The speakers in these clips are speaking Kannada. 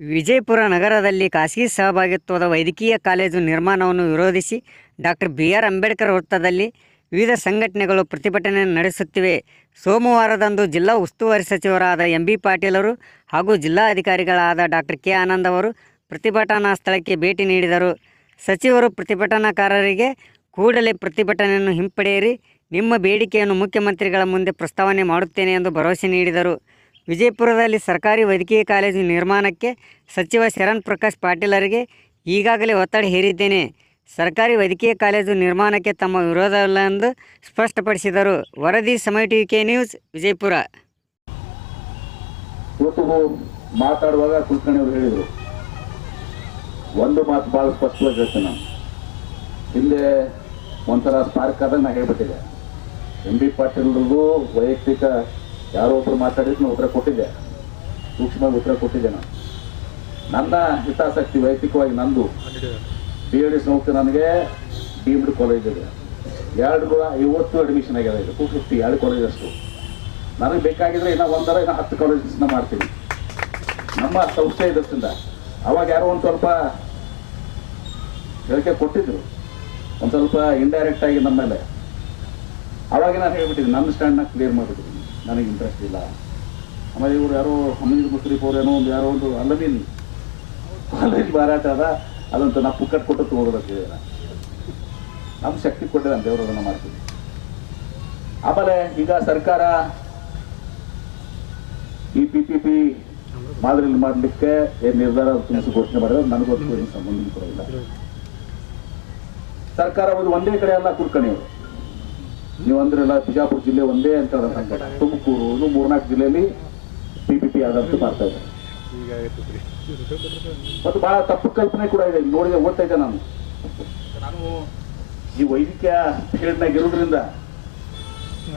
ವಿಜಯಪುರ ನಗರದಲ್ಲಿ ಖಾಸಗಿ ಸಹಭಾಗಿತ್ವದ ವೈದ್ಯಕೀಯ ಕಾಲೇಜು ನಿರ್ಮಾಣವನ್ನು ವಿರೋಧಿಸಿ ಡಾಕ್ಟರ್ ಬಿ ಆರ್ ಅಂಬೇಡ್ಕರ್ ವೃತ್ತದಲ್ಲಿ ವಿವಿಧ ಸಂಘಟನೆಗಳು ಪ್ರತಿಭಟನೆ ನಡೆಸುತ್ತಿವೆ. ಸೋಮವಾರದಂದು ಜಿಲ್ಲಾ ಉಸ್ತುವಾರಿ ಸಚಿವರಾದ ಎಂ ಬಿ ಪಾಟೀಲರು ಹಾಗೂ ಜಿಲ್ಲಾಧಿಕಾರಿಗಳಾದ ಡಾಕ್ಟರ್ ಕೆ ಆನಂದ್ ಅವರು ಪ್ರತಿಭಟನಾ ಸ್ಥಳಕ್ಕೆ ಭೇಟಿ ನೀಡಿದರು. ಸಚಿವರು ಪ್ರತಿಭಟನಾಕಾರರಿಗೆ ಕೂಡಲೇ ಪ್ರತಿಭಟನೆಯನ್ನು ಹಿಂಪಡೆಯಿರಿ, ನಿಮ್ಮ ಬೇಡಿಕೆಯನ್ನು ಮುಖ್ಯಮಂತ್ರಿಗಳ ಮುಂದೆ ಪ್ರಸ್ತಾವನೆ ಮಾಡುತ್ತೇನೆ ಎಂದು ಭರವಸೆ ನೀಡಿದರು. ವಿಜಯಪುರದಲ್ಲಿ ಸರ್ಕಾರಿ ವೈದ್ಯಕೀಯ ಕಾಲೇಜು ನಿರ್ಮಾಣಕ್ಕೆ ಸಚಿವ ಶರಣ್ ಪ್ರಕಾಶ್ ಪಾಟೀಲರಿಗೆ ಈಗಾಗಲೇ ಒತ್ತಡ ಹೇರಿದ್ದೇನೆ. ಸರ್ಕಾರಿ ವೈದ್ಯಕೀಯ ಕಾಲೇಜು ನಿರ್ಮಾಣಕ್ಕೆ ತಮ್ಮ ವಿರೋಧವಿಲ್ಲ ಎಂದು ಸ್ಪಷ್ಟಪಡಿಸಿದರು. ವರದಿ ಸಮಯ ಟಿ ಕೆ ನ್ಯೂಸ್, ವಿಜಯಪುರ. ಮಾತಾಡುವಾಗ ಕುಲಕರ್ಣಿಯವರು ಹೇಳಿದರು. ಒಂದು ಮಾತು ಭಾಳ ಸ್ಪಷ್ಟವಾಗಿ ಹೇಳ್ತೇನೆ ಹಿಂದೆ ಒಂಥರ ಸ್ಪಾರ್ಕ್ ಆದಾಗ ನಾನು ಹೇಳ್ಬಿಟ್ಟಿದ್ದೆ. ಎಂ ಬಿ ಪಾಟೀಲ್ರಿಗೂ ವೈಯಕ್ತಿಕ ಯಾರೋ ಒಬ್ರು ಮಾತಾಡಿದ್ರು, ನಾನು ಉತ್ತರ ಕೊಟ್ಟಿದ್ದೆ. ಸೂಕ್ಷ್ಮವಾಗಿ ಉತ್ತರ ಕೊಟ್ಟಿದ್ದೆ ನಾನು. ನನ್ನ ಹಿತಾಸಕ್ತಿ ವೈಯಕ್ತಿಕವಾಗಿ ನಂದು. ಬಿ ಎಡ್ ಸಂಸ್ಥೆ ನನಗೆ ಡೀಮ್ಡ್ ಕಾಲೇಜ್ ಇದೆ. ಎರಡು ಐವತ್ತು ಅಡ್ಮಿಷನ್ ಆಗ್ಯದ ಇದು. ಟೂ ಫಿಫ್ಟಿ ಎರಡು ಕಾಲೇಜ್ ಅಷ್ಟು. ನನಗೆ ಬೇಕಾಗಿದ್ರೆ ಇನ್ನೂ ಒಂದರ ಇನ್ನೂ ಹತ್ತು ಕಾಲೇಜಸ್ನ ಮಾಡ್ತೀನಿ. ನಮ್ಮ ಸಂಸ್ಥೆ ಇದರಿಂದ. ಅವಾಗ ಯಾರೋ ಒಂದು ಸ್ವಲ್ಪ ಹೇಳಿಕೆ ಕೊಟ್ಟಿದ್ರು. ಒಂದು ಸ್ವಲ್ಪ ಇಂಡೈರೆಕ್ಟ್ ಆಗಿ ನಮ್ಮ ಮೇಲೆ. ಅವಾಗ ನಾನು ಹೇಳ್ಬಿಟ್ಟಿದ್ದೀನಿ ನನ್ನ ಸ್ಟ್ಯಾಂಡ್ನ ಕ್ಲಿಯರ್ ಮಾಡಿಬಿಟ್ಟಿದ್ದೀನಿ ನನಗೆ ಇಂಟ್ರೆಸ್ಟ್ ಇಲ್ಲ. ಆಮೇಲೆ ಇವರು ಯಾರೋ ಹಮೀದ್ ಮುಸ್ರಿಫ್ ಅವ್ರು ಏನೋ ಒಂದು ಯಾರೋ ಒಂದು ಅಲ್ಲಮೀನ್ ಕಾಲೇಜ್ ಮಾರಾಟ ಅದ, ಅದಂತ ನಾ ಪುಕ್ಕಟ್ ಕೊಟ್ಟು ತೋರ್ಬೇಕಿದೆ ನಮ್ಮ ಶಕ್ತಿ ಕೊಟ್ಟಿದ್ದಾನೆ ದೇವರು ಅದನ್ನು ಮಾಡ್ತೀವಿ ಆಮೇಲೆ ಈಗ ಸರ್ಕಾರ ಈ ಪಿ ಪಿ ಪಿ ಮಾದರಿಯಲ್ಲಿ ಮಾಡಲಿಕ್ಕೆ ಏನು ನಿರ್ಧಾರ ತಿಳಿಸಿ ಘೋಷಣೆ ಮಾಡಿದ್ರೆ ಏನು ಸಂಬಂಧ ಸರ್ಕಾರ ಒಂದು ಒಂದೇ ಕಡೆ ಎಲ್ಲ ಕುರ್ಕಣಿ ಅವರು. ನೀವು ಅಂದ್ರಲ್ಲ ಬಿಜಾಪುರ ಜಿಲ್ಲೆ ಒಂದೇ ಅಂತ ತುಮಕೂರು ಇನ್ನು ಮೂರ್ನಾಲ್ಕು ಜಿಲ್ಲೆಯಲ್ಲಿ ಪಿ ಪಿ ಪಿ ಆದಂತೂ ಮಾಡ್ತಾ ಇದೆ ಮತ್ತು ಬಹಳ ತಪ್ಪು ಕಲ್ಪನೆ ಕೂಡ ಇದೆ. ನೋಡಿದೆ ಓದ್ತಾ ಇದ್ದೆ ನಾನು. ನಾನು ಈ ವೈದ್ಯಕೀಯ ಫೀಲ್ಡ್ನಾಗ ಇರೋದ್ರಿಂದ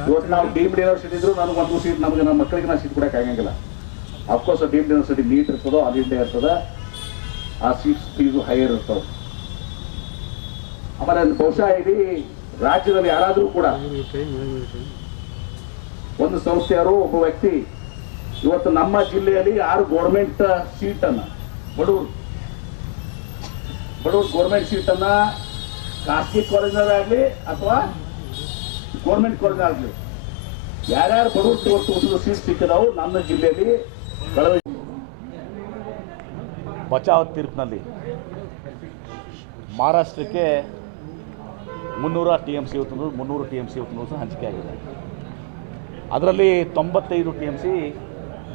ಇವತ್ತು ನಾವು ಡೀಮ್ಡ್ ಯೂನಿವರ್ಸಿಟಿ ಇದ್ರು ನನಗೆ ಒಂದು ಸೀಟ್ ನಮಗೆ ನಮ್ಮ ಮಕ್ಕಳಿಗೆ ನಾ ಸೀಟ್ ಕೊಡಕ್ಕೆ ಆಗಂಗಿಲ್ಲ ಅಫ್ಕೋರ್ಸ್ ಡೀಮ್ಡ್ ಯೂನಿವರ್ಸಿಟಿ ನೀಟ್ ಇರ್ತದೋ ಅಲ್ಲಿ ಇಂಡಿಯಾ ಇರ್ತದ. ಆ ಸೀಟ್ಸ್ ಫೀಸು ಹೈಯರ್ ಇರ್ತವೆ. ಆಮೇಲೆ ಬಹುಶಃ ಇಡೀ ರಾಜ್ಯದಲ್ಲಿ ಯಾರಾದರೂ ಕೂಡ ಒಂದು ಸಂಸ್ಥೆಯವರು ಒಬ್ಬ ವ್ಯಕ್ತಿ ಇವತ್ತು ನಮ್ಮ ಜಿಲ್ಲೆಯಲ್ಲಿ ಯಾರು ಗೌರ್ಮೆಂಟ್ ಅನ್ನ ಬಡವರು ಬಡವರು ಗೌರ್ಮೆಂಟ್ ಸೀಟನ್ನು ಖಾಸಗಿ ಆಗಲಿ ಅಥವಾ ಗೌರ್ಮೆಂಟ್ ಕಾಲೇಜ್ ಆಗಲಿ, ಯಾರ್ಯಾರು ಬಡವರು ಇವತ್ತು ಒಂದು ಸೀಟ್ ಸಿಕ್ಕಿದಾವು ನಮ್ಮ ಜಿಲ್ಲೆಯಲ್ಲಿ ಕಳೆದ ಬಚಾವ್ ತೀರ್ಪಿನಲ್ಲಿ ಮಹಾರಾಷ್ಟ್ರಕ್ಕೆ ಮುನ್ನೂರ ಟಿ ಎಂ ಸಿ ಇವತ್ತು ಮುನ್ನೂರು ಟಿ ಎಂ ಸಿ ಇವತ್ತು ಸಹ ಹಂಚಿಕೆ ಆಗಿದೆ. ಅದರಲ್ಲಿ ತೊಂಬತ್ತೈದು ಟಿ ಎಂ ಸಿ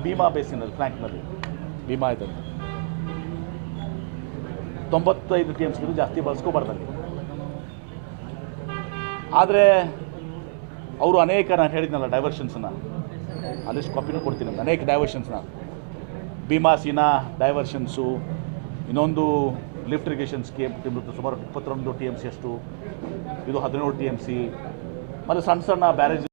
ಭೀಮಾ ಬೇಸಿನಲ್ಲಿ ಫ್ಲ್ಯಾಂಕ್ನಲ್ಲಿ ಭೀಮಾ ಇದ್ದಲ್ಲಿ ತೊಂಬತ್ತೈದು ಟಿ ಎಂ ಸಿ ಜಾಸ್ತಿ ಬಳಸ್ಕೋಬಾರ್ದಲ್ಲಿ ಆದರೆ ಅವರು ಅನೇಕ, ನಾನು ಹೇಳಿದ್ನಲ್ಲ ಡೈವರ್ಷನ್ಸನ್ನ ಅಲ್ಲಿಷ್ಟು ಕಾಪಿನೂ ಕೊಡ್ತೀನಿ. ಅನೇಕ ಡೈವರ್ಷನ್ಸ್ನ. ಭೀಮಾಸಿನ ಡೈವರ್ಷನ್ಸು, ಇನ್ನೊಂದು ಲಿಫ್ಟ್ ಇರಿಗೇಷನ್ ಸ್ಕೀಮ್ ಸುಮಾರು ಇಪ್ಪತ್ತೊಂದು ಟಿ ಎಂ ಸಿ ಅಷ್ಟು. ಇದು ಹದಿನೇಳು ಟಿ ಎಂ ಸಿ. ಮತ್ತು ಸಣ್ಣ ಸಣ್ಣ ಬ್ಯಾರೇಜ್